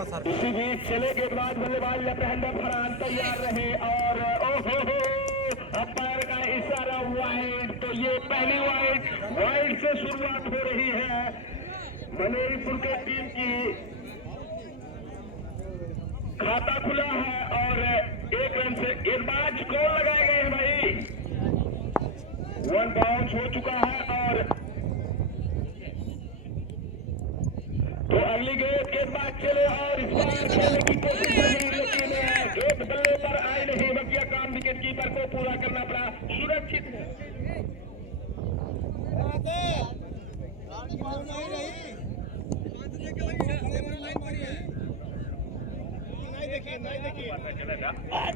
इसी बीच चले गेंदबाज बल्लेबाज लेफ्ट हैंडर फरहान तैयार रहे और ओहो अंपायर का इशारा वाइड। तो ये पहली वाइड से शुरुआत हो रही है मनेरीपुर के टीम की। खाता खुला है और एक रन से गेंदबाज कौन लगाए गए हैं भाई? वन बाउंस हो चुका है और तो अगली गेंदबाज चले और इस बार खेलने की कोशिश की, लेकिन गेंद बल्ले पर आई नहीं। बकिया काम विकेट कीपर को पूरा करना पड़ा। सुरक्षित है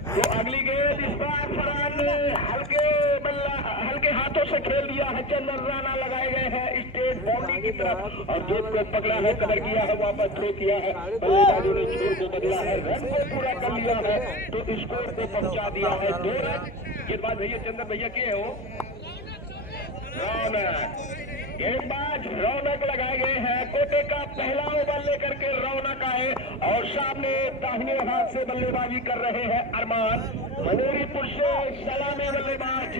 तो अगली गेंद इस बार फरहान ने हल्के हाथों से खेल दिया है। चंदन राणा लगाए गए हैं स्टेट बाउंड्री की तरफ और गेंद को पकड़ा है, कवर किया है, वापस थ्रो किया है। बल्लेबाजों ने छोर को बदला है, रन को पूरा कर लिया है तो स्कोर को पहुंचा दिया है 2 रन। गेंदबाज भैया चंदन भैया के हो रौनक, गेंदबाज रौनक लगाए गए हैं। कोटे का पहला ओवर लेकर के रौनक आए और सामने दाहिने हाथ से बल्लेबाजी कर रहे हैं अरमान। मनेरीपुर से सलामी बल्लेबाज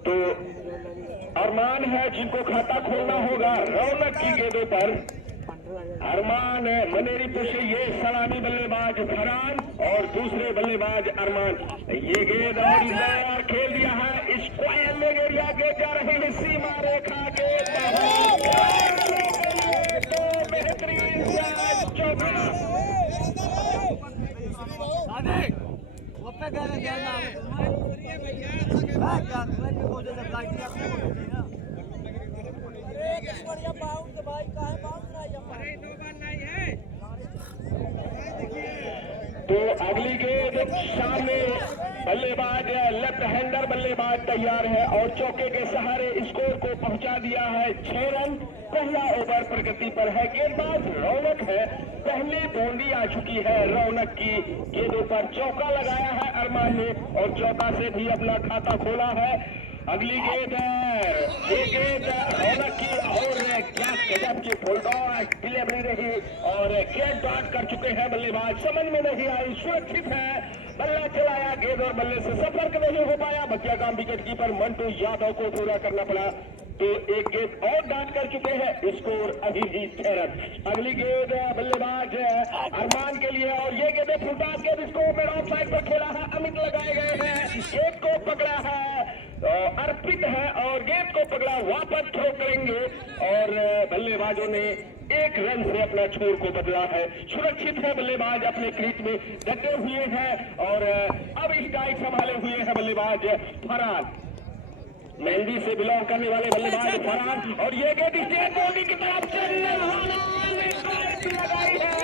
तो अरमान है जिनको खाता खोलना होगा रौनक की गेंदों पर। अरमान मनेरीपुर से ये सलामी बल्लेबाज फरहान और दूसरे बल्लेबाज अरमान। ये गेंद और खेल दिया है स्क्वायर में गेरिया गेंद जा रही है सीमा रेखा के बेहतरीन चौका। तो अगली गेंद सामने बल्लेबाज लेफ्ट हैंडर बल्लेबाज तैयार है और चौके के सहारे स्कोर को पहुंचा दिया है 6 रन। पहला ओवर प्रगति पर है। गेंदबाज रौनक है, पहली बाउंड्री आ चुकी है रौनक की गेंदों पर। चौका लगाया है अरमान ने और चौका से भी अपना खाता खोला है। अगली गेंद रौनक की और क्या गजब की फुलटॉस डिलीवरी रही और गेंद डॉट कर चुके हैं बल्लेबाज। समझ में नहीं आई, सुरक्षित है, बल्ला चलाया, गेंद और बल्ले से संपर्क नहीं हो पाया। बच्चा काम विकेट कीपर मंटू यादव को पूरा करना पड़ा। तो एक गेंद और डाट कर चुके हैं, स्कोर अभी भी 6 रन। अगली गेंद बल्लेबाज अरमान के लिए और ये गेंद फुलटॉस गेंद इसको मिड ऑफ साइड पर खेला है। अमित लगाए गए हैं, गेंद को पकड़ा है अर्पित है और गेंद को पकड़ा, वापस थ्रो करेंगे और बल्लेबाजों ने 1 रन से अपना छोर को बदला है। सुरक्षित है बल्लेबाज, अपने क्रीज में डटे हुए हैं और अब स्ट्राइक संभाले हुए हैं बल्लेबाज फरहान। मेहंदी से बिलोंग करने वाले बल्लेबाज फरहान और ये गेंद स्टेट बाउंड्री की तरफ से लगाई है।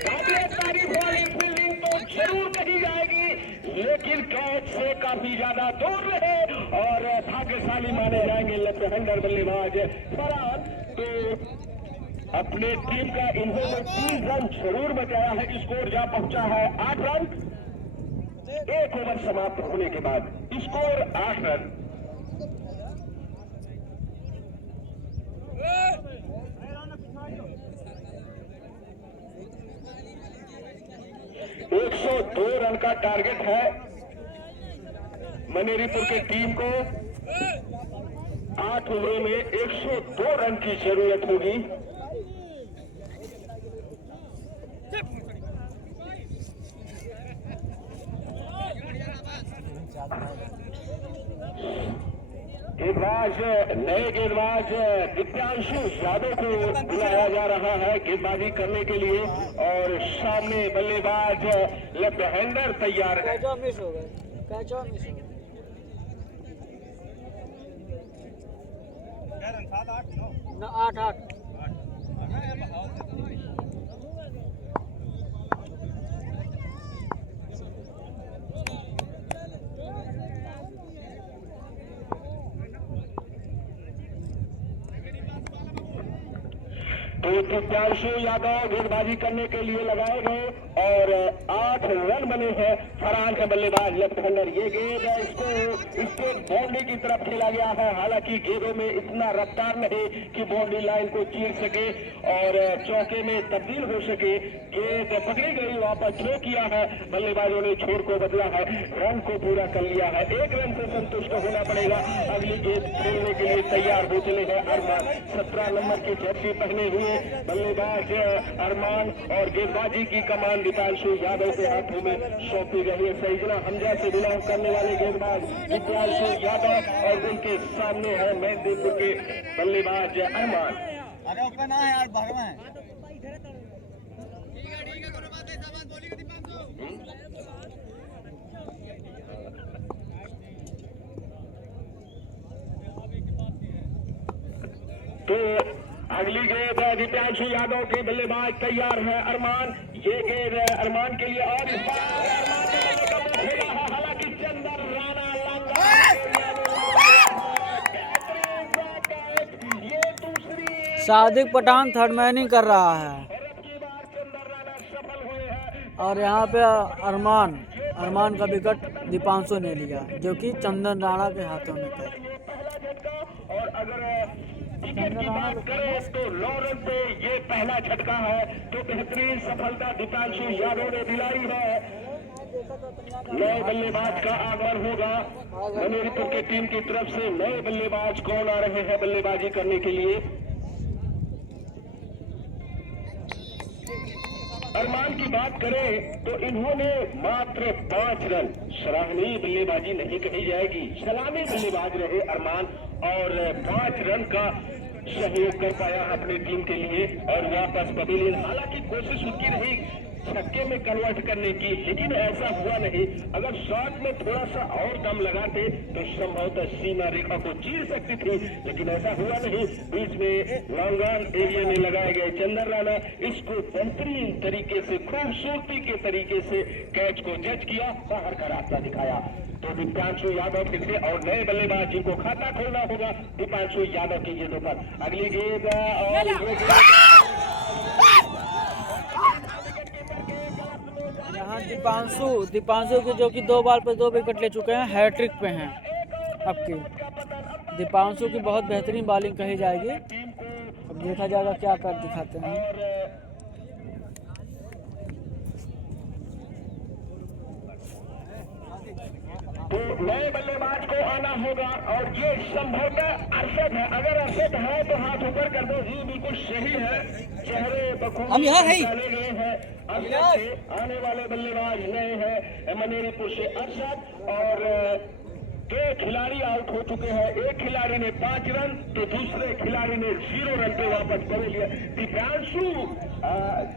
काबिल तारीफ वाली फील्डिंग तो जरूर कही जाएगी, लेकिन कैच से काफी ज्यादा दूर रहे और भाग्यशाली माने जाएंगे लेफ्ट हैंडर बल्लेबाज फरहान। तो अपने टीम का इन्होंने 3 रन जरूर बचाया है। स्कोर जा पहुंचा है 8 रन 1 ओवर समाप्त होने के बाद। Score 8 run. एक 102 रन का टारगेट है मनेरीपुर के टीम को। 8 ओवरों में 102 रन की जरूरत होगी। गेंदबाज नए गेंदबाज दिव्यांशु यादव को बुलाया जा रहा है गेंदबाजी करने के लिए और सामने बल्लेबाज लेफ्ट हैंडर तैयार है। तो तो दिव्यांशु यादव गेंदबाजी करने के लिए लगाए गए और 8 रन बने हैं। फरहान का बल्लेबाज लेफ्ट हैंडर, ये गेंद इसको स्टेट बाउंड्री की तरफ खेला गया है। हालांकि गेंदों में इतना रफ्तार नहीं कि बाउंड्री लाइन को चीर सके और चौके में तब्दील हो सके। गेंद पकड़ी गई, वापस थ्रो किया है, बल्लेबाजों ने छोर को बदला है, रन को पूरा कर लिया है। 1 रन से संतुष्ट होना पड़ेगा। अगली गेंद खेलने के लिए तैयार हो चले हैं अरमान, 17 नंबर की जर्सी पहने हुए बल्लेबाज अरमान और गेंदबाजी की कमान दिव्यांशु यादव के हाथों में सौंपी गई है। सईजना हमजा से बिलोंग करने वाले गेंदबाज दिव्यांशु यादव और उनके सामने है मेहंदीपुर के बल्लेबाज अरमान। अरे ओपन है यार, भागना है। तो अगली गेंद दिव्यांशु यादव के बल्लेबाज तैयार है अरमान। ये गेंद अरमान के लिए और इस बार अरमान ने बल्ले का मुंह खोला है। हालांकि चंदर राणा ये दूसरी सादिक पठान थर्ड मैनिंग कर रहा है की बार चंदर राणा सफल हुए हैं और यहाँ पे अरमान का विकेट दीपांशु ने लिया, जो कि चंदन राणा के हाथों में था। पहला झटका। और अगर विकेट की बात करें तो 9 रन पे ये पहला झटका है। तो बेहतरीन सफलता दिव्यांशु यादव ने दिलाई है। नए बल्लेबाज का आगमन होगा मनेरीपुर की टीम की तरफ से। नए बल्लेबाज कौन आ रहे हैं बल्लेबाजी करने के लिए? अरमान की बात करें तो इन्होंने मात्र 5 रन, सराहनीय बल्लेबाजी नहीं कही जाएगी, सलामी बल्लेबाज रहे अरमान और 5 रन का सहयोग कर पाया अपनी टीम के लिए और वापस पवेलियन। हालांकि कोशिश उनकी रही छक्के में कन्वर्ट करने की, लेकिन ऐसा हुआ नहीं। अगर शॉट में थोड़ा सा और दम लगाते तो संभवतः सीमा रेखा को चीर सकती थी, लेकिन ऐसा हुआ नहीं। बीच में लॉन्ग ऑन एरिया में लगाए गए चंदर राणा इसको बेहतरीन तरीके से, खूबसूरती के तरीके से कैच को जज किया, बाहर का रास्ता दिखाया। तो दिव्यांशु यादव फिर से और नए बल्लेबाज जिनको खाता खोलना होगा दिव्यांशु यादव की गेंदों पर। अगली गेंद यहाँ दीपांशु के जो कि 2 बॉल पे 2 विकेट ले चुके हैं, हैट्रिक पे हैं अब की। दीपांशु की बहुत बेहतरीन बॉलिंग कही जाएगी। अब देखा जाएगा क्या कर दिखाते हैं। तो नए बल्लेबाज को आना होगा और ये संभवतः अरशद है। अगर अरशद है तो हाथ ऊपर कर दो जी, बिल्कुल सही है। चेहरे बखूबी डाले गए हैं। अरशद से आने वाले बल्लेबाज नए हैं मनेरीपुर से अरशद और 2 खिलाड़ी आउट हो चुके हैं। एक खिलाड़ी ने 5 रन तो दूसरे खिलाड़ी ने 0 रन पे वापस कर लिया। दिव्यांशु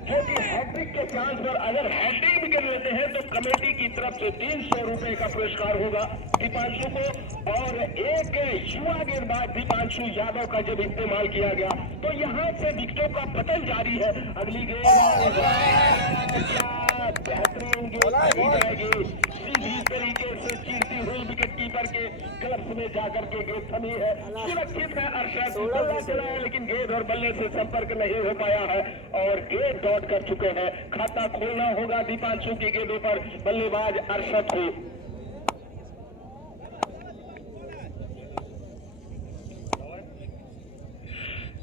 जो कि हैट्रिक के चांस पर अगर हैट्रिक भी कर लेते हैं तो कमेटी की तरफ से 300 रुपए का पुरस्कार होगा दिव्यांशु को। और एक युवा गेंदबाज दिव्यांशु यादव का जब इस्तेमाल किया गया तो यहाँ से विकेटों का पतन जारी है। अगली गेंद बेहतरीन गेंद जाएगी, सीधी तरीके से चीरती हुई विकेट कीपर के क्लब्स में जाकर के गेंद थमी है। सुरक्षित है अरशद, बल्ला चला है लेकिन गेंद और बल्ले से संपर्क नहीं हो पाया है और गेंद डॉट कर चुके हैं। खाता खोलना होगा दीपांशु की गेंदों पर बल्लेबाज अरशद को।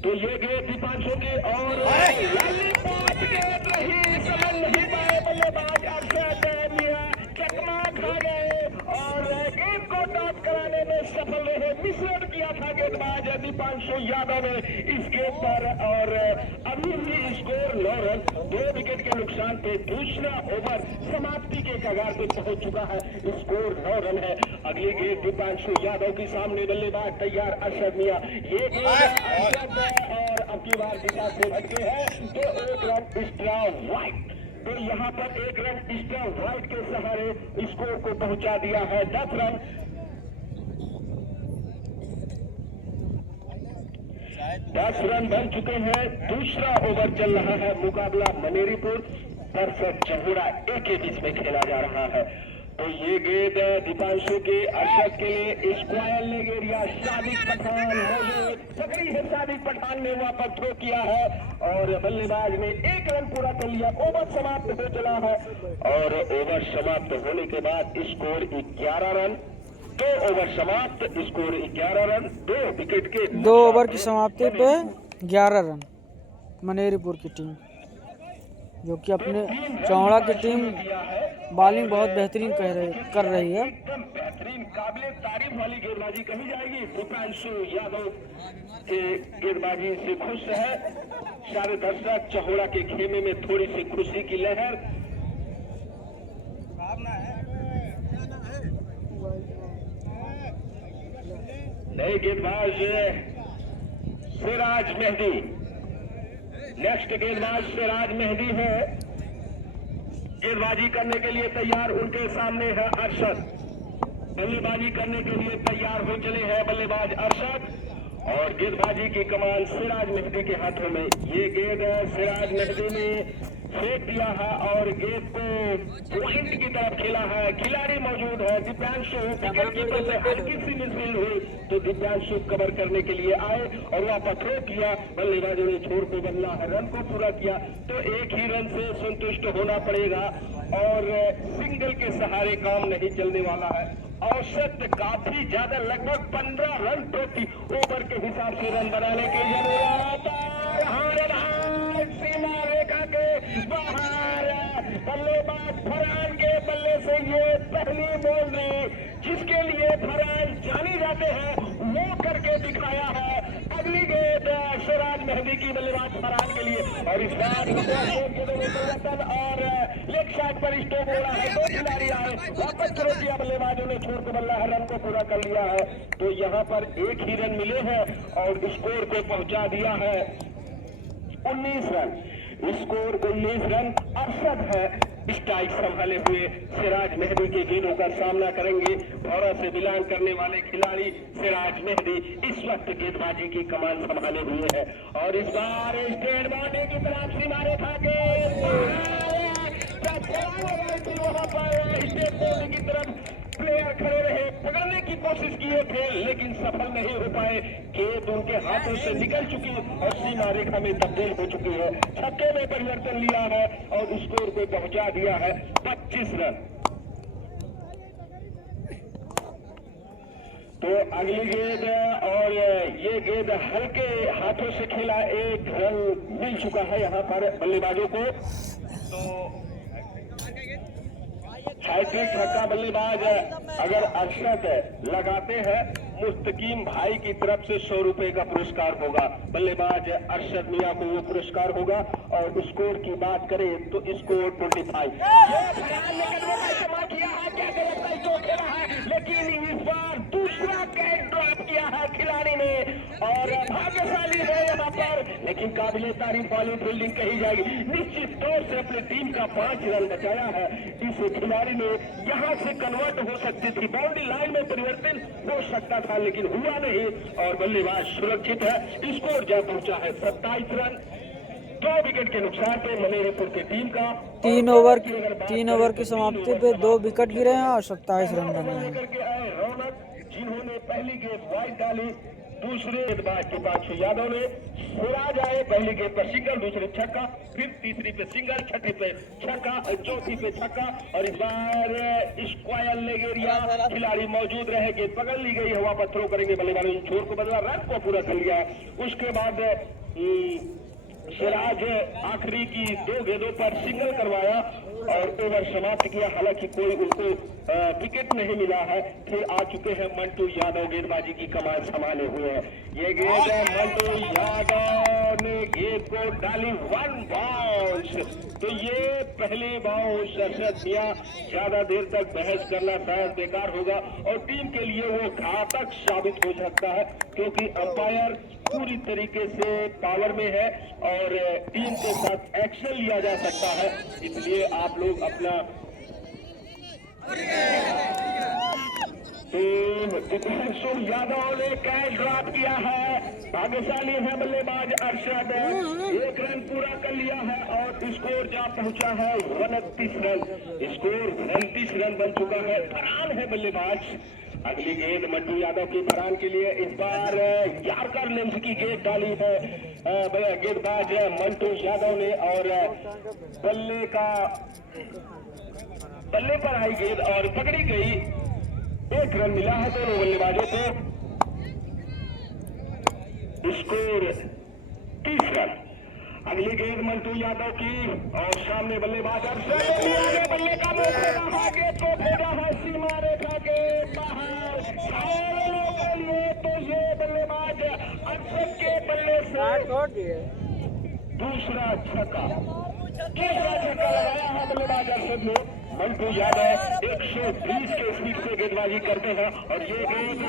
तो ये गेंद दीपांशु की और समझ नहीं पाए बल्लेबाज अरशद चकमा खा गए और गेंद को डॉट कराने में सफल रहे। मिश्रण किया था गेंदबाज दीपांशु यादव ने इस गेंद पर और अभी भी स्कोर 9 रन, 2 विकेट के नुकसान पे दूसरा ओवर समाप्ति के कगार पे पहुंच चुका है। स्कोर 9 रन है। अगली गेंद दीपांशु यादव के सामने बल्लेबाज तैयार अरशद मियां। ये गेंद अरशद और अब की बार दिशा से भटके हैं तो 1 रन एक्स्ट्रा वाइड। तो यहाँ पर 1 रन एक्स्ट्रा वाइड के सहारे स्कोर को पहुंचा दिया है 10 रन। 10 रन बन चुके हैं। दूसरा ओवर चल रहा है। मुकाबला मनेरीपुर वर्सेस चहुरा ए के बीच में खेला जा रहा है। तो ये गेंद दीपांशु के अरशद के लिए स्क्वायर ले एरिया सादिक पठान मौजूद पकड़ी है। सादिक पठान ने वहां पर थ्रो किया है और बल्लेबाज ने 1 रन पूरा कर लिया। ओवर समाप्त हो चला है और ओवर समाप्त होने के बाद स्कोर 11 रन। 2 ओवर समाप्त, स्कोर 11 रन, 2 विकेट के 2 ओवर की समाप्ति पे 11 रन मनेरीपुर की टीम, जो कि अपने चौड़ा की टीम बॉलिंग बहुत बेहतरीन कर रही है। एकदम बेहतरीन काबिले तारीफ वाली गेंदबाजी कही जाएगी। दीपांशु यादव के गेंदबाजी से खुश है सारे दर्शक। चौड़ा के खेमे में थोड़ी सी खुशी की लहर। नए गेंदबाज सिराज मेहदी, नेक्स्ट गेंदबाज सिराज मेहदी है। गेंदबाजी करने के लिए तैयार उनके सामने है अरशद। बल्लेबाजी करने के लिए तैयार हो चले हैं बल्लेबाज अरशद और गेंदबाजी की कमान सिराज मेहदी के हाथों में। ये गेंद सिराज मेहदी ने फेंक दिया है और गेंद को पॉइंट की तरफ खेला है। खिलाड़ी मौजूद है दिव्यांशु, विकेट कीपर से हल्की सी मिसफील्ड हुई तो दिव्यांशु कवर करने के लिए आए और वहां पर थ्रो किया। बल्लेबाजों ने छोड़ को बदला है, रन को पूरा किया तो 1 ही रन से संतुष्ट होना पड़ेगा और सिंगल के सहारे काम नहीं चलने वाला है। औसत काफी ज्यादा, लगभग 15 रन प्रति ओवर के हिसाब से रन बनाने की जरूरत है। सीमा रेखा के बाहर बल्लेबाज फरहान के बल्ले से ये पहली बाउंड्री जिसके लिए फरहान जानी जाते हैं वो करके दिखाया है। अगली गेंद सिराज मेहदी की बल्लेबाज फरहान के लिए और इस बार परिवर्तन और लेग साइड पर स्टोक हो रहा है। 2 खिलाड़ी आए, वापस थ्रो किया, बल्लेबाजों ने छोड़ को बल्ला है, रन को पूरा कर लिया है। तो यहाँ पर 1 ही रन मिले हैं और स्कोर को पहुंचा दिया है 19 रन। Score 19 run. अरशद है स्ट्राइक संभाले हुए सिराज मेहदी के गेंदों का सामना करेंगे। भौरा से बिलोंग करने वाले खिलाड़ी सिराज मेहदी इस वक्त गेंदबाजी की कमान संभाले हुए हैं और इस बार स्ट्रेट बाउंड्री की तरफ सीमा रेखा के वहां पर स्टेट बाउंड्री की तरफ प्लेयर खड़े रहे, पकड़ने की कोशिश किए थे लेकिन सफल नहीं हो पाए। गेंद उनके हाथों से निकल चुकी और सीमा रेखा में तब्दील हो चुकी है। छक्के में परिवर्तन लिया है और स्कोर को पहुंचा दिया है 25 रन। तो अगली गेंद और ये गेंद हल्के हाथों से खेला, 1 रन मिल चुका है यहाँ पर बल्लेबाजों को। तो हैट्रिक छक्का बल्लेबाज अगर अरशद लगाते हैं मुस्तकीम भाई की तरफ से 100 रुपए का पुरस्कार होगा। बल्लेबाज अरशद मियां को वो पुरस्कार होगा और स्कोर की बात करें तो स्कोर 25। लेकिन इस बार दूसरा कैच ड्रॉप किया है खिलाड़ी ने और भाग्यशाली है यहाँ पर, लेकिन काबिले तारीफ वाली फील्डिंग कही जाएगी। निश्चित तौर से अपनी टीम का 5 रन बचाया है। इस खिलाड़ी ने यहाँ से कन्वर्ट हो सकती थी, बाउंड्री लाइन में परिवर्तन हो सकता था लेकिन हुआ नहीं और बल्लेबाज सुरक्षित है। स्कोर जा पहुंचा है 27 रन। 2 विकेट के नुकसान पे मनेरीपुर की टीम का 3 ओवर की समाप्ति पे 2 विकेट गिरे हैं और 27 रन बने हैं। रौनक जिन्होंने पहली गेंद वाइड डाली, दूसरे गेंदबाज दीपांशु यादव ने, सिराज आए पहली गेंद पर सिंगल, दूसरे छक्का, फिर तीसरी पे सिंगल, छठी पे छक्का, चौथी पे छक्का और इस बार स्क्वायर लेग एरिया खिलाड़ी मौजूद रहे। गेंद पकड़ ली गई है, वापस थ्रो करेंगे, बल्लेबाजों ने छोर को बदला, रन को पूरा कर लिया। उसके बाद सिराज आखिरी की 2 गेंदों पर सिंगल करवाया और ओवर समाप्त किया। हालांकि कोई उनको विकेट नहीं मिला है। फिर आ चुके हैं मंटू यादव, गेंदबाजी की कमान संभाले हुए हैं। ये गेंद मंटू यादव ने गेंद को डाली 1 बाउंस। तो ये पहली बाउंस अरशद मियां, ज्यादा देर तक बहस करना शायद बेकार होगा और टीम के लिए वो घातक साबित हो सकता है क्योंकि अंपायर पूरी तरीके से पावर में है और टीम के साथ एक्शन लिया जा सकता है। इसलिए आप लोग अपना दीपांशु यादव ने कैच ड्रॉप किया है। भाग्यशाली है बल्लेबाज अरशद, 1 रन पूरा कर लिया है और स्कोर जा पहुंचा है 29 रन। स्कोर 29 रन बन चुका है। फरहान है बल्लेबाज। अगली गेंद मंटू यादव की फरहान के लिए। इस बार यार्कर लेंथ की गेंद डाली है गेंदबाज मंटू यादव ने और बल्ले पर आई गेंद और पकड़ी गई। 1 रन मिला है दोनों बल्लेबाजों को। Score 30 run. अगली गेंद मंटू यादव की और सामने बल्लेबाज अरशद बल्ले का मुंह खोला है, गेंद को फेंका है सीमा रेखा के बाहर। तो ये बल्लेबाज अरशद के बल्ले से दूसरा छक्का लगाया है बल्लेबाज अरशद ने। मंटू यादव 120 के स्पीड से गेंदबाजी करते हैं और ये गेंद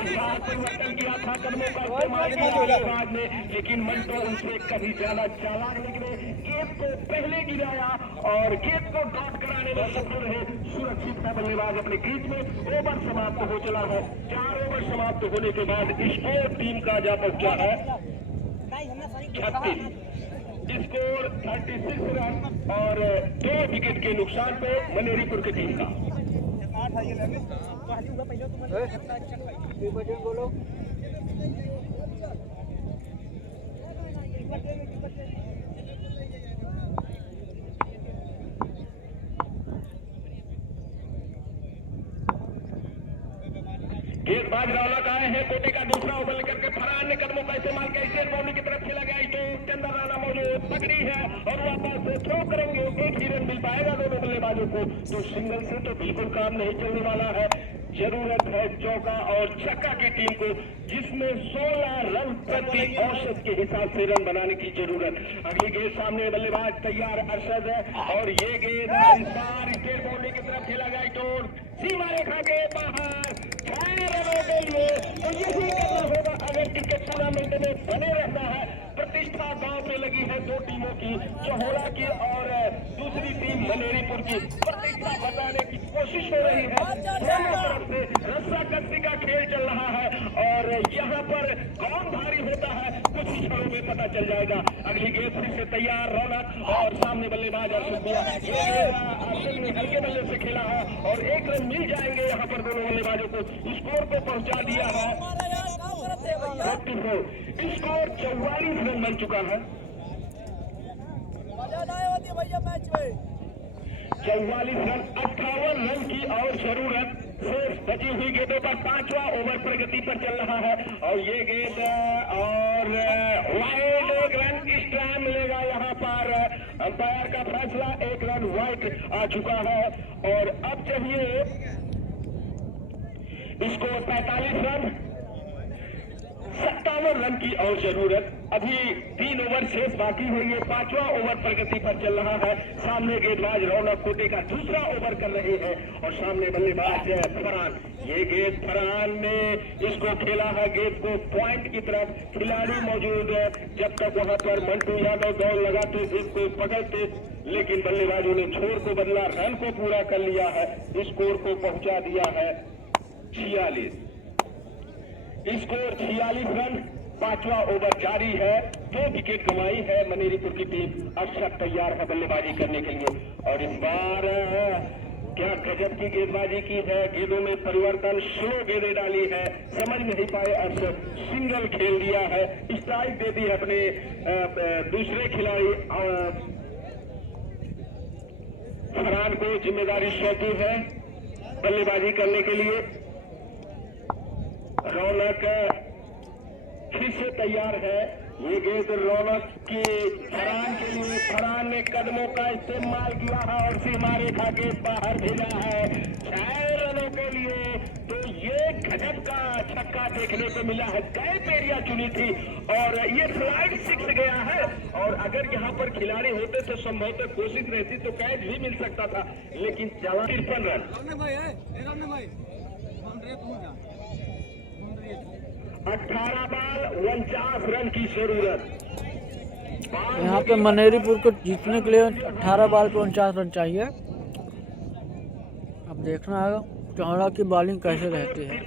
परिवर्तन किया था, कदमों का इस्तेमाल किया बल्लेबाज ने, लेकिन मंटू उनसे कभी ज्यादा चालाक निकले, गेंद को पहले गिराया और गेंद को डॉट कराने में सफल रहे। सुरक्षित है बल्लेबाज अपने क्रीज में। ओवर समाप्त हो चला है। 4 ओवर समाप्त होने के बाद स्कोर टीम का जा पहुंचा है 36। स्कोर 36 रन और 2 विकेट के नुकसान पे मनेरीपुर की टीम का। बोलो गेंदबाज रौनक आए हैं। कोटे का दूसरा ओवर लेकर के फरहान ने कदमों का इस्तेमाल कैसे बाउंड्री की तरफ खेला गया तो चंदा राणा मौजूद पकड़ी है और वापस थ्रो करेंगे। 1 ही रन मिल पाएगा दोनों बल्लेबाजों को। तो सिंगल से तो बिल्कुल काम नहीं चलने वाला है। जरूरत है चौका और छक्का की टीम को, जिसमें 16 रन प्रति औसत के हिसाब से रन बनाने की जरूरत। अगली गेंद सामने बल्लेबाज तैयार अरशद है और ये गेंद इस बार स्टेट बाउंड्री की तरफ खेला गया तो सीमा रेखा के बाहर 6 रनों के लिए। तो यही करना होगा अगर क्रिकेट टूर्नामेंट में बने रहना है। प्रतिष्ठा दांव पे लगी है 2 टीमों की, चहोला की और दूसरी टीम मनेरीपुर की। प्रतिष्ठा बताने की कोशिश हो रही है। दोनों तरफ से रस्साकसी का खेल चल रहा है और यहाँ पर कौन भारी होता है कुछ ही क्षणों में पता चल जाएगा। अगली गेंद फिर से तैयार रौनक और सामने बल्लेबाज अरशद ने हल्के बल्ले से खेला है और 1 रन मिल जाएंगे यहाँ पर दोनों बल्लेबाजों को। स्कोर को पहुंचा दिया है 44। स्कोर 44 रन बन चुका है। 44 रन, 58 रन की और जरूरत। शेष बची हुई गेंदों पर 5वां ओवर प्रगति पर चल रहा है और ये गेंद और वाइड 1 रन एक्स्ट्रा मिलेगा यहाँ पर। अंपायर का फैसला 1 रन वाइड आ चुका है और अब चाहिए स्कोर 45 रन, 57 रन की और जरूरत। अभी 3 ओवर शेष बाकी है। ये 5वां ओवर प्रगति पर चल रहा है। सामने गेंदबाज रौनक कोटे का दूसरा ओवर कर रहे हैं और सामने बल्लेबाज फरहान। ये गेंद फरहान ने इसको खेला है गेंद को पॉइंट की तरफ। खिलाड़ी मौजूद है, जब तक वहां पर मंटू यादव दौड़ लगाते इसको पकड़ते, लेकिन बल्लेबाजों ने छोर को बदला, रन को पूरा कर लिया है। स्कोर को पहुंचा दिया है 46। Score 46 run. 5वां ओवर जारी है। 2 विकेट कमाई है मनेरीपुर की टीम। अरशद तैयार है बल्लेबाजी करने के लिए और इस बार क्या गजब की गेंदबाजी की है। गेंदों में परिवर्तन, स्लो गेंदें डाली है, समझ नहीं पाए अरशद। सिंगल खेल दिया है, स्ट्राइक दे दी अपने दूसरे खिलाड़ी फरहान को जिम्मेदारी सौंपी है बल्लेबाजी करने के लिए। रौनक फिर से तैयार है। ये गेंद रौनक की फरहान के लिए। फरहान ने कदमों का इस्तेमाल किया है और सीमा रेखा के बाहर भेजा है 6 रनों के लिए। तो ये गजब का छक्का देखने को मिला है। कई पेरियां चुनी थी और ये फ्लाइट 6 गया है और अगर यहाँ पर खिलाड़ी होते तो संभवतः कोशिश रहती तो कैच भी मिल सकता था, लेकिन चला 53 रन। 18 बॉल 49 रन की जरूरत। यहाँ पे मनेरीपुर को जीतने के लिए 18 बॉल पे 49 रन चाहिए। अब देखना है चौड़ा की बॉलिंग कैसे रहती है।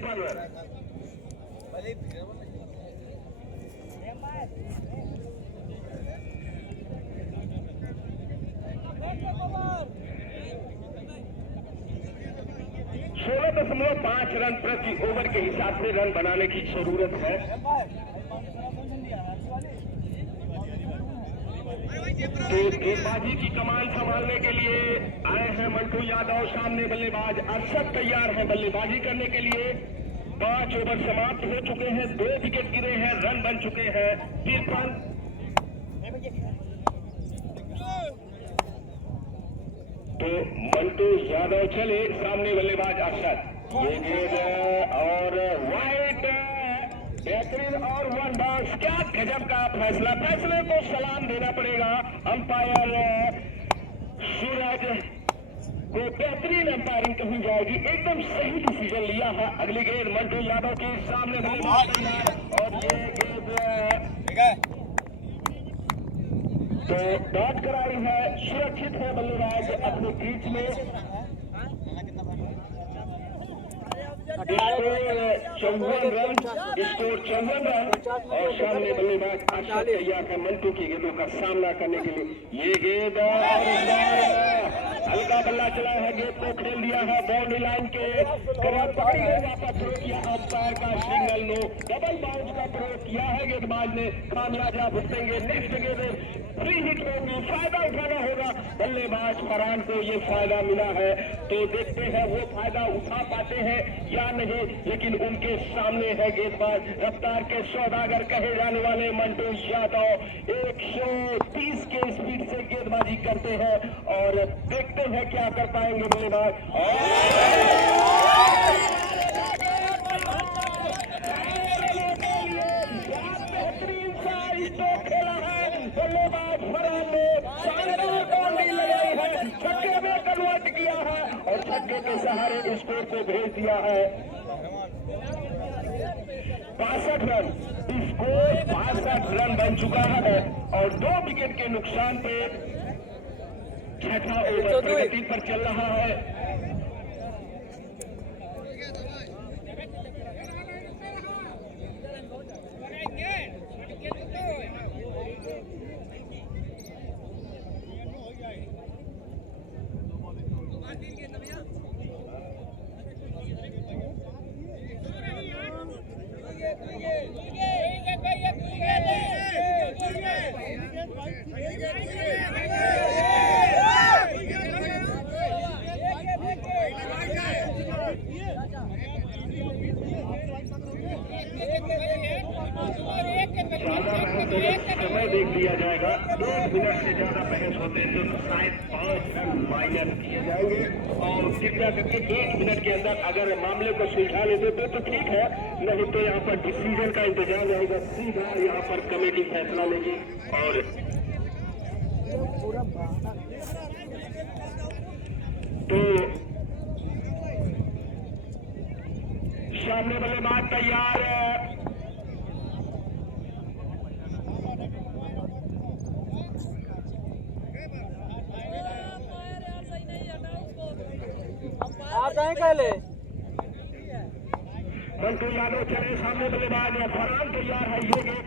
सोलह 16.5 रन प्रति ओवर के हिसाब से रन बनाने की जरूरत है। तो गेंदबाजी की कमान संभालने के लिए आए हैं मंटू यादव। सामने बल्लेबाज अरशद तैयार है बल्लेबाजी करने के लिए। 5 ओवर समाप्त हो चुके हैं, 2 विकेट गिरे हैं, रन बन चुके हैं 53। तो मंटू यादव चले, सामने बल्लेबाज अरशद। ये गेंद और वाइड, बेहतरीन और वन बाउंस। क्या गजब का फैसला, फैसले को सलाम देना पड़ेगा अंपायर सूरज को। बेहतरीन अंपायरिंग कही जाएगी, एकदम सही डिसीजन लिया है। अगली गेंद मंटू यादव के सामने बल्लेबाज तैयार और ये गेंद तो डॉट कराई है, सुरक्षित है बल्लेबाज अपने क्रीज में। 54 रन, स्कोर 54 रन और सामने बल्लेबाज अरशद तैयार है मंटू की गेंदों का सामना करने के लिए। ये गेंद हल्का बल्ला चला है, गेंद को खेल दिया है बाउंड्री लाइन के करीब। पकड़ी है, वापस थ्रो किया, अंपायर का सिग्नल नो। डबल बाउंस का प्रयोग किया है गेंदबाज ने, कामयाब भुगतेंगे। नेक्स्ट गेंद फ्री हिट होगी, फायदा उठाना होगा बल्लेबाज फरहान को। ये फायदा मिला है तो देखते हैं वो फायदा उठा पाते हैं या नहीं। लेकिन उनके सामने है गेंदबाज रफ्तार के सौदागर कहे जाने वाले मंटू यादव। 130 के स्पीड से गेंदबाजी करते हैं और देखते हैं क्या कर पाएंगे बल्लेबाज। बेहतरीन सा स्ट्रोक खेला है बल्लेबाज फरहान ने, शानदार बाउंड्री लगाई है, छक्के में कन्वर्ट किया है और छक्के के सहारे स्कोर को भेज दिया है 62 रन। स्कोर 62 रन बन चुका है और 2 विकेट के नुकसान पे छठा ओवर प्रगति पर चल रहा है। समय देख लिया जाएगा, 1 मिनट से ज्यादा बहस होते हैं तो शायद 5 रन माइनस किए जाएंगे और कृपया करके 1 मिनट के अंदर अगर मामले को सुलझा लेते तो ठीक है, नहीं तो यहाँ पर डिसीजन का इंतजाम रहेगा। सीधा यहाँ पर कमेटी फैसला लेगी और तो सामने बल्लेबाज तैयार है। मंटू यादव चले, सामने बल्लेबाज फरहान तैयार है। ये गेंद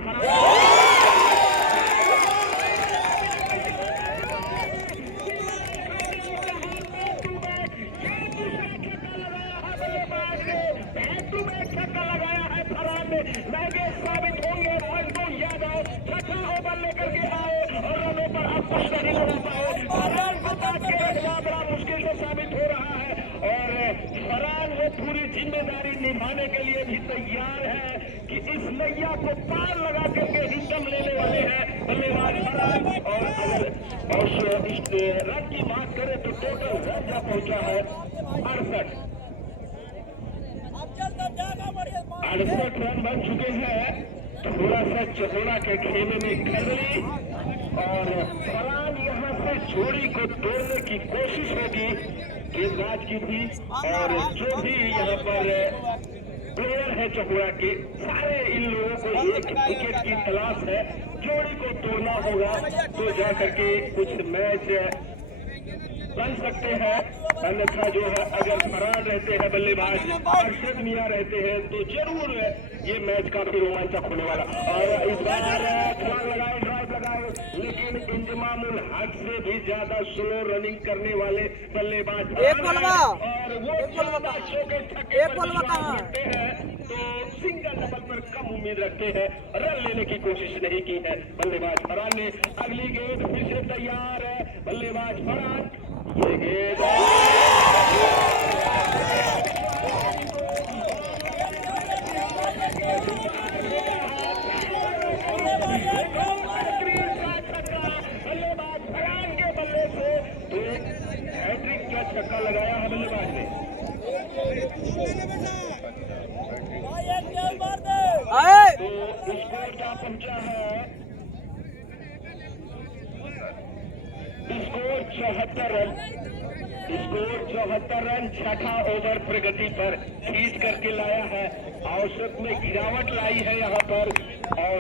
छक्का लगाया है फरहान ने, महंगे साबित होंगे मंटू यादव। छठा ओवर लेकर के आए और रनों पर अब कुछ नहीं लगा पाए। फरहान को काट के रखना बड़ा मुश्किल से साबित हो रहा है और फरहान वो पूरी जिम्मेदारी निभाने के लिए भी तैयार है कि इस नैया को पार लगा करके ही दम लेने वाले हैं बल्लेबाज फरहान। और अगर इस रन की बात करें तो टोटल रन क्या पहुंचा है 68 रन बन चुके हैं। थोड़ा सा चौड़ा के खेमे में खलबली और फरहान यहाँ से जोड़ी को तोड़ने की कोशिश होगी गेंदबाज की भी और जो भी यहाँ पर प्लेयर है चौड़ा के, सारे इन लोगों को एक विकेट की तलाश है। जोड़ी को तोड़ना होगा तो जाकर के कुछ मैच बन सकते हैं, अन्यथा जो है अगर फरहान रहते हैं बल्लेबाज, अरशद मियां रहते हैं तो जरूर ये मैच काफी रोमांचक होने वाला। और इस बार छलांग लगाए, ड्राइव लगाए, लेकिन इंजमामुल हक से भी ज्यादा स्लो रनिंग करने वाले बल्लेबाज एक बल्ला और वो ज्यादा शौके छक्के पर विश्वास रखते हैं तो सिंगल डबल पर कम उम्मीद रखते हैं, रन लेने की कोशिश नहीं की है बल्लेबाज फरहान ने। अगली गेंद फिर से तैयार है बल्लेबाज फरहान, ये गेंद बल्लेबाज फरहान के बल्ले से तो हैट्रिक का छक्का लगाया है बल्लेबाज ने। तो स्कोर क्या पहुंचा है, स्कोर 74 रन, स्कोर 74 रन। छठा ओवर प्रगति पर खींच करके लाया है, औसत में गिरावट लाई है यहाँ पर और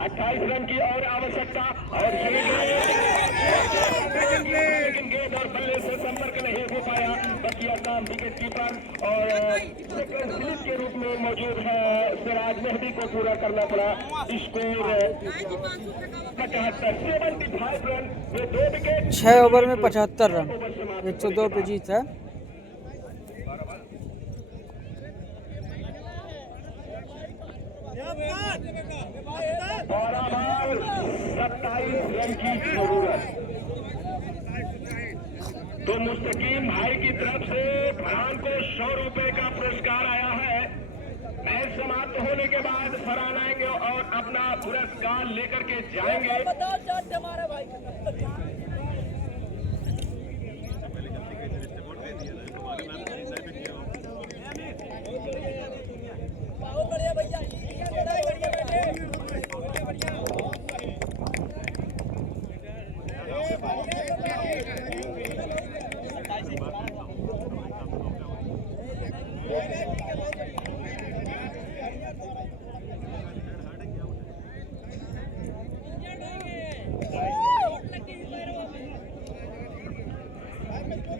28 रन की और आवश्यकता। और लेकिन गेंद और बल्ले से संपर्क नहीं हो पाया, बकिया काम विकेट कीपर और सेकंड स्लिप के रूप में मौजूद है सिराज मेहदी को पूरा करना पड़ा। स्कोर 75 रन, वे 2 विकेट, 6 ओवर में 75 रन, 102 पे जीत है। और 27 रन की जरूरत। तो मुस्तकीम भाई की तरफ से फरहान को 100 रुपए का पुरस्कार आया है। मैच समाप्त होने के बाद फरहान आएंगे और अपना पुरस्कार लेकर के जाएंगे।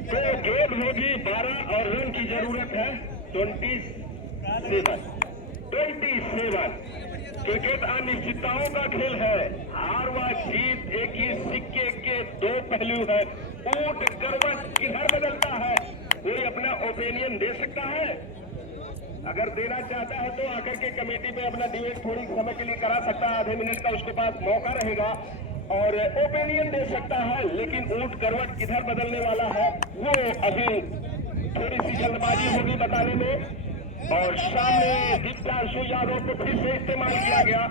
तो गेंद होगी 12 और रन की जरूरत है 27। क्रिकेट अनिश्चितताओं का खेल है, हार व जीत एक ही सिक्के के 2 पहलू है। ऊंट करवट किधर बदलता है, कोई अपना ओपिनियन दे सकता है? अगर देना चाहता है तो आकर के कमेटी में अपना डिबेट थोड़ी समय के लिए करा सकता है, आधे मिनट का उसके पास मौका रहेगा और ओपिनियन दे सकता है। लेकिन ऊंट करवट किधर बदलने वाला है वो अभी थोड़ी सी जल्दबाजी होगी बताने में। और सामने दीपांशु यादव को फिर से इस्तेमाल किया गया।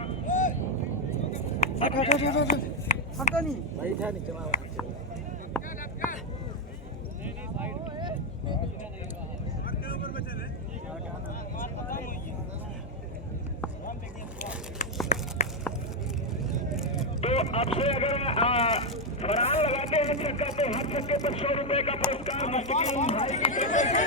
तो अब से अगर फरहान लगाते हैं छक्का तो हर छक्के पर 100 रुपए का पुरस्कार मुस्तकीम भाई की तरफ से।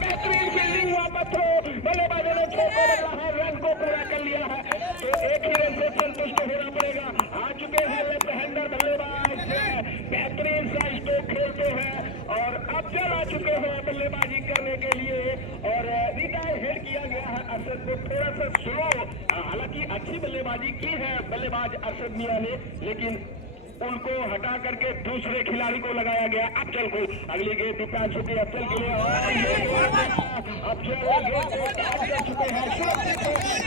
बेहतरीन फील्डिंग वापस हो, बल्लेबाजों ने 6 को बदला है, रन को पूरा कर लिया है तो एक ही रन से संतुष्ट होना पड़ेगा। आ चुके हैं लेफ्ट हैंडर बल्लेबाज, बेहतरीन सा स्ट्रोक खेलते हैं और अब चल आ चुके हैं बल्लेबाजी करने के लिए और रिटायर हेड किया गया है अरशद को थोड़ा सा स्लो। हालांकि अच्छी बल्लेबाजी की है बल्लेबाज अरशद मियां ने, लेकिन उनको हटा करके दूसरे खिलाड़ी को लगाया गया। अफजल को अगली गेंद दीपांशु की अफजल के लिए अफजल गेंद को काट कर चुके हैं।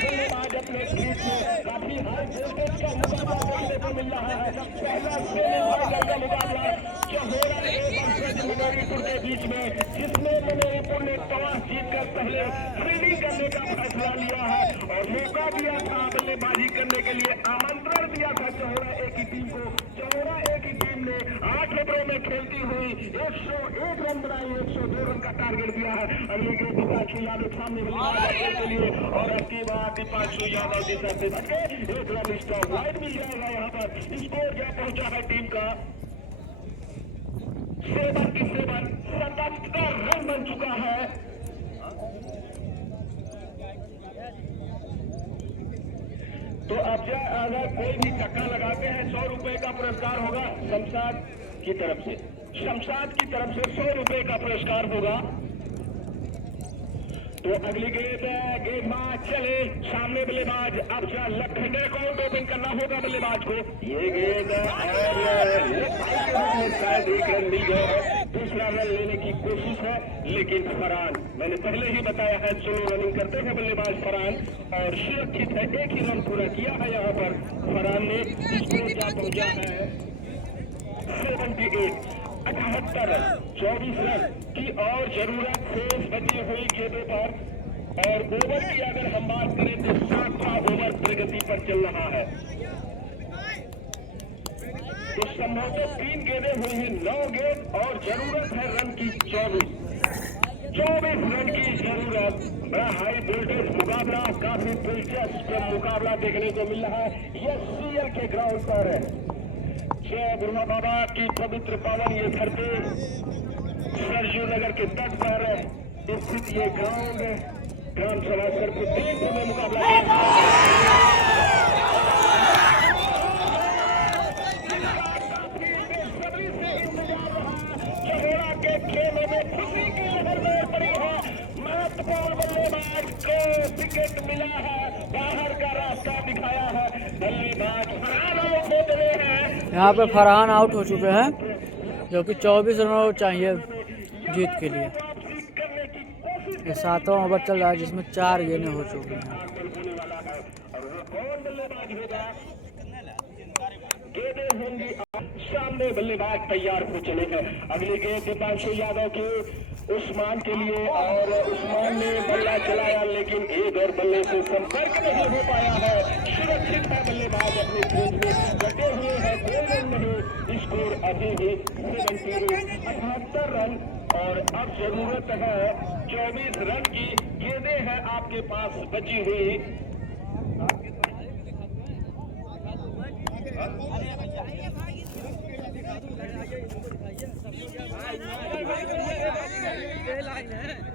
बल्लेबाज अपने क्रीज में काफी हाई वोल्टेज का मुकाबला देखने को मिल रहा है। पहला सेमीफाइनल का मुकाबला जो हो रहा है मनोरीपुर के बीच में, जिसमें मनोरीपुर ने टॉस जीतकर पहले फील्डिंग करने का फैसला लिया है और मौका दिया था बल्लेबाजी करने के लिए, आमंत्रण दिया था चौरा एक ही टीम को। चौरा एक ही टीम ने 8 ओवरों में खेलती हुई 101 रन बनाई, 102 रन का टारगेट दिया है। अगली गेंद दीपांशु यादव सामने के लिए और अब की बार दीपांशु यादव की तरफ से बचे 1 रन स्टॉप वाइड मिल जाएगा। यहाँ पर स्कोर क्या पहुंचा है टीम का 77 रन बन चुका है। तो अब अगर कोई भी चक्का लगा सकते हैं 100 रुपए का पुरस्कार होगा शमशाद की तरफ से। शमशाद की तरफ से 100 रुपए का पुरस्कार होगा। तो अगली गेंदबाज चले सामने बल्लेबाज। अब क्या लखनऊ अकाउंट ओपन करना होगा बल्लेबाज को। ये गेंद और शायद एक रन मिल गया है। दूसरा रन लेने की कोशिश है लेकिन फरहान, मैंने पहले ही बताया है स्लो रनिंग करते हैं बल्लेबाज फरहान और सुरक्षित है। एक ही रन पूरा किया है यहाँ पर फरहान ने। स्कोर क्या पहुंचा है 78, 78 रन, 24 रन की और जरूरत शेष बची हुई गेंदों पर। और ओवर की अगर हम बात करें तो 7वां ओवर प्रगति पर चल रहा है। तो संभवतः 3 गेंदें हुई हैं, 9 गेंद और जरूरत है रन की 24 रन की जरूरत। बड़ा हाई वोल्टेज मुकाबला, काफी दिलचस्प मुकाबला देखने को मिल रहा है। यह सीएल के ग्राउंड पर है। जय ब्रह्मा बाबा की पवित्र पावन ये धरती सरजू नगर के तट पर स्थित ये ग्राउंड ग्राम सभा सर्वोत्तम में मुकाबला चहोड़ा के खेलों में खुशी की लहर में पड़ी है। महत्वपूर्ण बल्लेबाज को विकेट मिला है, बाहर का रास्ता दिखाया है। बल्लेबाज फरहान आउट हो गए हैं। यहाँ पे फरहान आउट हो चुके हैं जो कि 24 रन चाहिए जीत के लिए। ये 7वां ओवर चल रहा है जिसमें 4 गेंदें हो चुकी हैं। गेंदें होंगी सामने बल्लेबाज तैयार हो चले हैं। अगली गेंद दीपांशु यादव के उस्मान के लिए और उस्मान ने बल्ला चलाया लेकिन एक और बल्ले से संपर्क नहीं हो पाया है। सुरक्षित है बल्लेबाज अपने गेंद में डटे हुए हैं, 2 रन नहीं। स्कोर अभी भी 78 रन और अब जरूरत है 24 रन की। गेंदें हैं आपके पास बची हुई।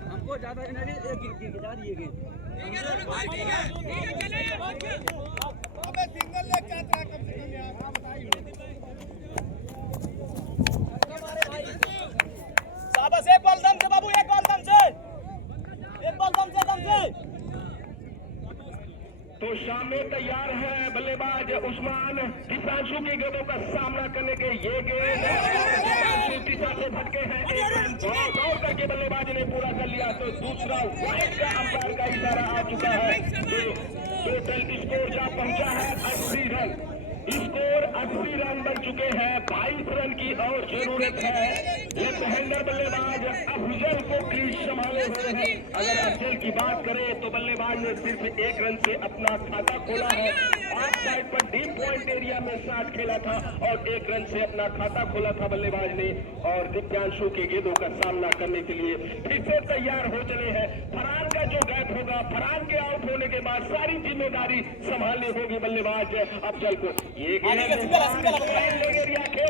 हमको ज्यादा सिंगल ले क्या था कम से कम यहाँ बताइए। शाबाश, एक बॉल दम से बाबू, एक बॉल दम से, एक बॉल दम से। तो सामने तैयार है बल्लेबाज उस्मान दीपांशु की गेंदों का सामना करने के। ये गेंद दीपांशु दिशा से भटके हैं। एक रन दौड़ करके बल्लेबाज ने पूरा कर लिया। तो दूसरा वाइड का अंपायर का इशारा आ चुका है। तो टोटल स्कोर जा पहुंचा है 80 रन। स्कोर 80 रन बन चुके हैं। 22 रन की और जरूरत है। लेफ्ट हैंडर बल्लेबाज अफजल को क्रीज संभाले हुए हैं। अगर अफजल की बात करें तो बल्लेबाज ने सिर्फ 1 रन से अपना खाता खोला है। ऑफ साइड पर डीप पॉइंट एरिया में 60 खेला था और 1 रन से अपना खाता खोला था बल्लेबाज ने। और दिव्यांशु के गेंदों का सामना करने के लिए फिर से तैयार हो चले हैं। फरहान का जो गैप होगा, फरहान के आउट होने के बाद सारी जिम्मेदारी संभालनी होगी बल्लेबाज अफजल को। ये खेल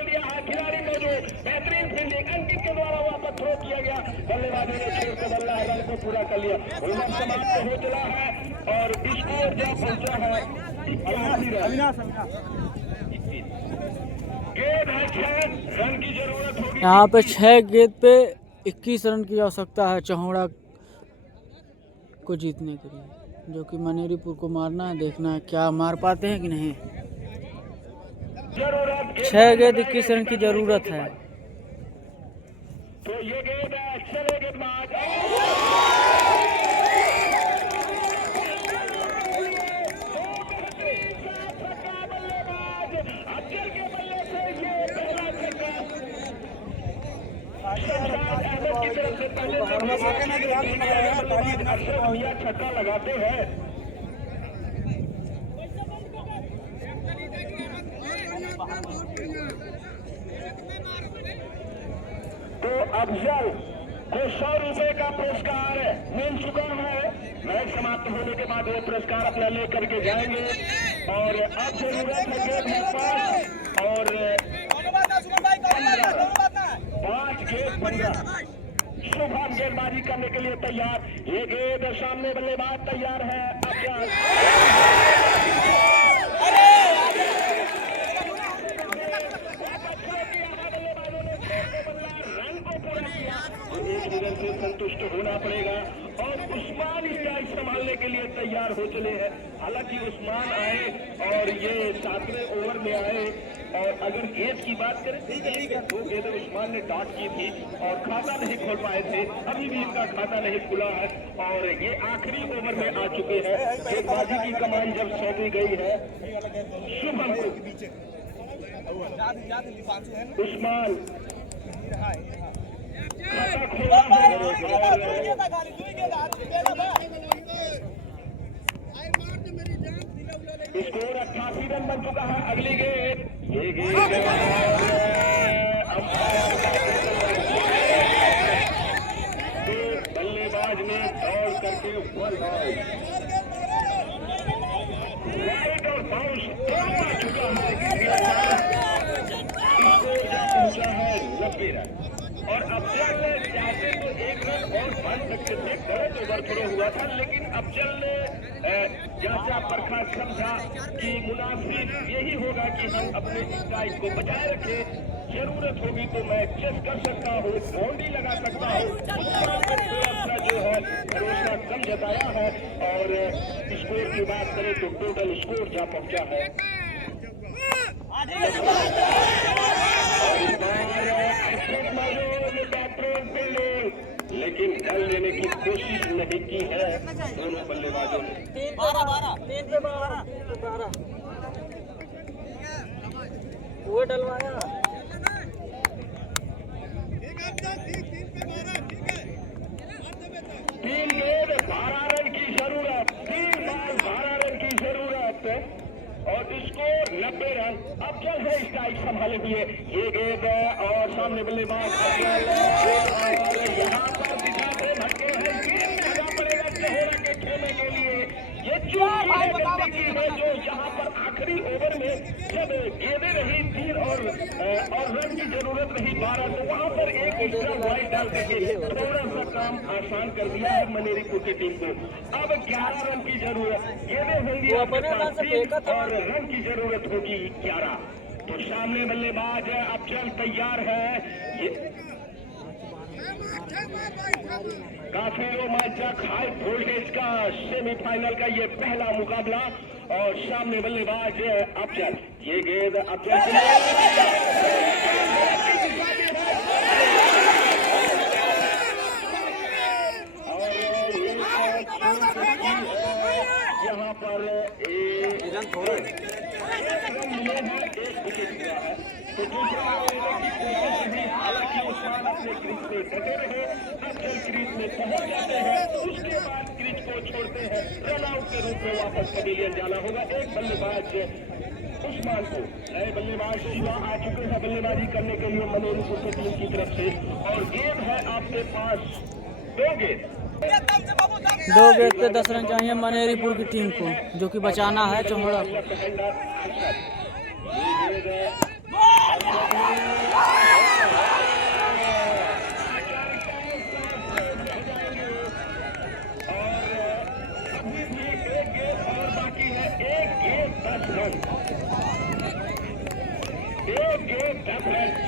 दिया है खिलाड़ी ने जो बेहतरीन फील्डिंग अंकित के द्वारा वापस थ्रो किया गया। बल्लेबाज ने छोड़ के बल्ला रन को पूरा कर लिया। ओवर समाप्त हो चला है और स्कोर जो पहुंचा है 81 रन। गेंद है 6 रन की जरूरत होगी। यहाँ पे 6 गेंद पे 21 रन की आवश्यकता है चहोड़ा को जीतने के लिए, जो कि मनेरीपुर को मारना है। देखना है क्या मार पाते हैं कि नहीं। 6 गेंद 21 रन की जरूरत है। तो ये गेंद चले गेंदबाज बल्लेबाज अफजल के बल्ले से ये पहला छक्का अहमद की तरफ से पहले अफजल भैया छक्का लगाते हैं। तो अफजल को 100 रुपए का पुरस्कार मिल चुका है। मैच समाप्त होने के बाद वो पुरस्कार अपना लेकर के जाएंगे और अब जरूरत है गेंद पर और 5 गेंद 15। शुभम गेंदबाजी करने के लिए तैयार। ये गेंद सामने बल्लेबाज तैयार है। अफजल संतुष्ट होना पड़ेगा। और उस्मान स्ट्राइक संभालने के लिए तैयार हो चले हैं। हालांकि उस्मान आए और ये 7वें ओवर में आए, और अगर गेंद की बात करें तो 2 गेंदें उस्मान ने डॉट की थी और खाता नहीं खोल पाए थे। अभी भी इनका खाता नहीं खुला है और ये आखिरी ओवर में आ चुके हैं। गेंदबाजी की कमान जब सौंपी गई है शुभम को, उस्मान खाता खोला स्कोर 88 रन बन चुका है। अगली गेंद, ये गेंद बल्लेबाज ने दौड़ करके राइट और बाउंस दोनों आ चुका है। पहुंचा है 90 रन। और अफजल चाहते तो 1 रन और बन सकते थे, गलत ओवर थ्रो हुआ था, लेकिन अफजल ने जांचा परखा समझा कि मुनासिब यही होगा कि हम अपने स्ट्राइक को बचाए रखें, जरूरत होगी तो मैं चेस कर सकता हूँ, बाउंड्री लगा सकता हूँ। थोड़ा सा जो है भरोसा कम जताया है। और स्कोर की बात करें तो टोटल स्कोर जा पहुंचा है। लेकिन ढल लेने की कोशिश नहीं की है दोनों बल्लेबाजों ने। 3 पे 12 वो डलवाया। 3 गेंद 12 रन की जरूरत, 3 बॉल 12 रन की जरूरत और स्कोर 90 रन। अब चल है स्ट्राइक संभाले हुए ये गेंद और सामने बल्लेबाज और यहाँ पर दिखाते भटके हैं। गेंद लगा पड़ेगा चहोड़ा के खेमे के लिए। ये चूक की है जो यहाँ पर आखिरी ओवर में जब गेंदें रही 3 और रन की जरूरत रही 12, तो वहाँ पर एक एक्स्ट्रा वाइड डाल करके थोड़ा सा काम आसान कर दिया है मनेरीपुर की टीम को। अब 11 रन की जरूरत, गेंदें होंगी और रन की जरूरत होगी 11। तो सामने बल्लेबाज अफजल तैयार है। काफी रोमांचक हाई वोल्टेज का सेमीफाइनल का ये पहला मुकाबला और सामने बल्लेबाज अफजल। ये गेंद अफजल यहाँ पर एक विकेट गिरा है। तो दूसरा हालांकि उस्मान अपने क्रीज में डटे रहे, अफजल क्रीज में पहुंच जाते हैं, उसके बाद क्रीज को छोड़ते हैं, रन आउट के रूप में वापस पवेलियन जाना होगा। एक बल्लेबाज उस्मान को, नए बल्लेबाज शिवा आ चुके हैं बल्लेबाजी करने के लिए मनेरीपुर की टीम की तरफ से। और गेंद है आपके पास 2 गेंद, 2 गेंद पे 10 रन चाहिए मनेरीपुर की टीम को, जो कि बचाना है चौहड़ा को।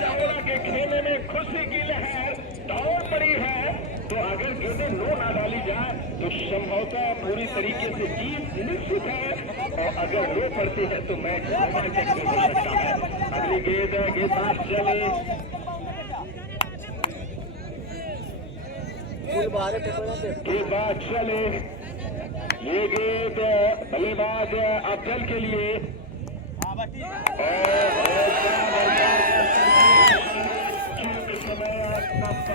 चौड़ा के खेमे में खुशी की लहर दौड़ पड़ी है। तो अगर गेंदें नो ना डाली जाए तो संभवतः पूरी तरीके से जीत निश्चित है, और अगर नो पड़ती है तो मैच रोमांचक हो सकता है। अगली गेंदबाज चले, गेंदबाज चले, ये गेंद बल्लेबाज अफजल के लिए।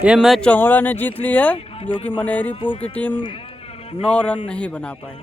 ये मैच चौहड़ा ने जीत ली है, जो कि मनेरीपुर की टीम 9 रन नहीं बना पाई।